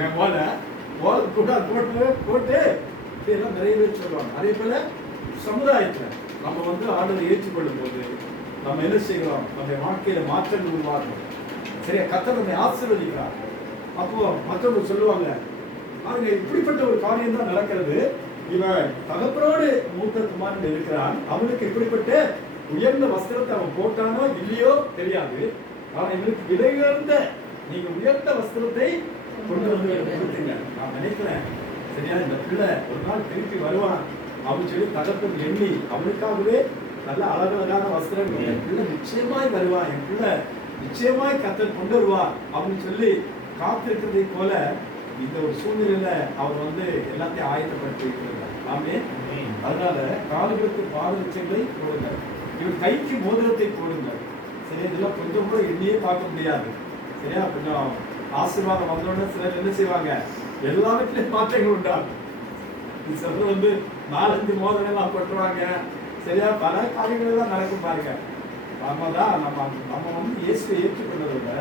போல கூட போட்டு போட்டு இதெல்லாம் நிறைய பேர் சொல்லுவாங்க. அதே போல சமுதாயத்தில் நம்ம ஆண்டவரை ஏற்றுக்கொள்ளும் போது நம்ம என்ன செய்கிறோம்? நம்ம வாழ்க்கையில மாற்றங்கள் உருவாகும். சரியா? கர்த்தர் நம்மை ஆசீர்வதிக்கிறார். அப்போ மற்றவங்க சொல்லுவாங்க, பாருங்க இப்படிப்பட்ட ஒரு காரியம் தான் நடக்கிறது. இவன் தகப்பனோடு மூத்த குமாரன் இருக்கிறான், அவனுக்கு இப்படிப்பட்ட உயர்ந்த வஸ்திரத்தை அவன் போட்டானோ இல்லையோ தெரியாது. ஆனா இவனுக்கு விலை உயர்ந்த நீங்க உயர்ந்த வஸ்திரத்தை கொண்டு வந்து கொடுத்தீங்க. நான் நினைக்கிறேன், சரியா, இந்த பிள்ளை ஒரு நாள் திருப்பி வருவான் அப்படின்னு சொல்லி தகப்பன் எண்ணி அவனுக்காகவே நல்ல அழகழகான வஸ்திரம் என் பிள்ளை நிச்சயமாய் வருவான், என் பிள்ளை நிச்சயமாய் கர்த்தர் கொண்டு வருவார் அப்படின்னு சொல்லி காத்திருக்கிறதை போல இந்த ஒரு சூழ்நிலையில அவர் எல்லாத்தையும் ஆயத்தப்படுத்தி இருக்கிறார். ஆமே. அதனால கால்களுக்கு பாதரட்சைகளை போடுங்கள், இவர் கைக்கு மோதிரத்தை போடுங்கள். சரியா? இதெல்லாம் கொஞ்சம் கூட எண்ணியே பார்க்க முடியாது. சரியா? கொஞ்சம் ஆசீர்வாதம் வந்தோடனே சிலர் என்ன செய்வாங்க, எல்லா வீட்லயும் மாற்றங்கள் உண்டாகும். சிலர் 4-5 மோதிரங்கள்லாம் போட்டுருவாங்க. சரியா? பல காரியங்கள் எல்லாம் நடக்கும் பாருங்க. நம்ம இயேசுவை ஏற்றுக்கொண்டதை விட